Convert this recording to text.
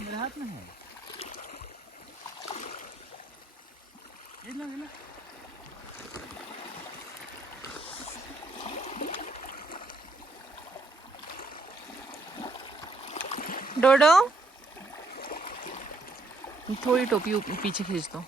मेरे हाथ में है। ये लो, ये लो। डोडो थोड़ी टोपी पीछे खींच दो।